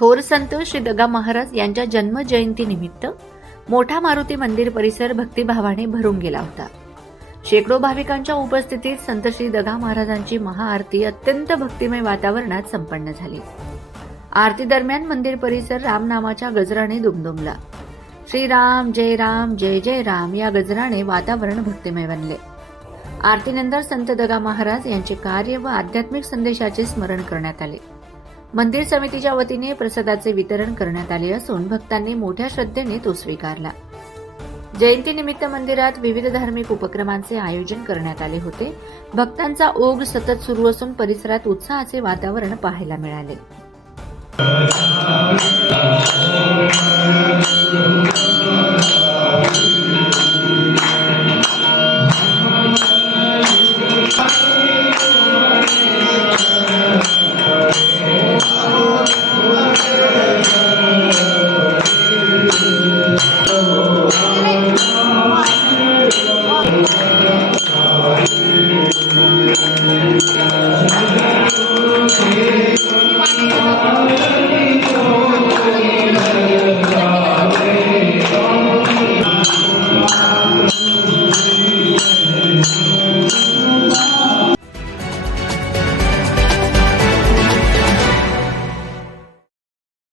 थोर संत श्री दगा महाराज यांच्या जन्म जयंतीनिमित्त मोठा मारुती मंदिर परिसर भक्तिभावाने भरून गेला होता. शेकडो भाविकांच्या उपस्थितीत संत श्री दगा महाराजांची महाआरती अत्यंत भक्तिमय वातावरणात संपन्न झाली. आरती दरम्यान मंदिर परिसर रामनामाच्या गजराने दुमदुमला. श्रीराम जय जय राम या गजराने वातावरण भक्तिमय बनले. आरतीनंतर संत दगा महाराज यांचे कार्य व आध्यात्मिक संदेशाचे स्मरण करण्यात आले. मंदिर समितीच्या वतीने प्रसादाचे वितरण करण्यात आले असून भक्तांनी मोठ्या श्रद्धेने तो स्वीकारला. जयंतीनिमित्त मंदिरात विविध धार्मिक उपक्रमांचे आयोजन करण्यात आले होते. भक्तांचा ओघ सतत सुरू असून परिसरात उत्साहाचे वातावरण पाहायला मिळाले.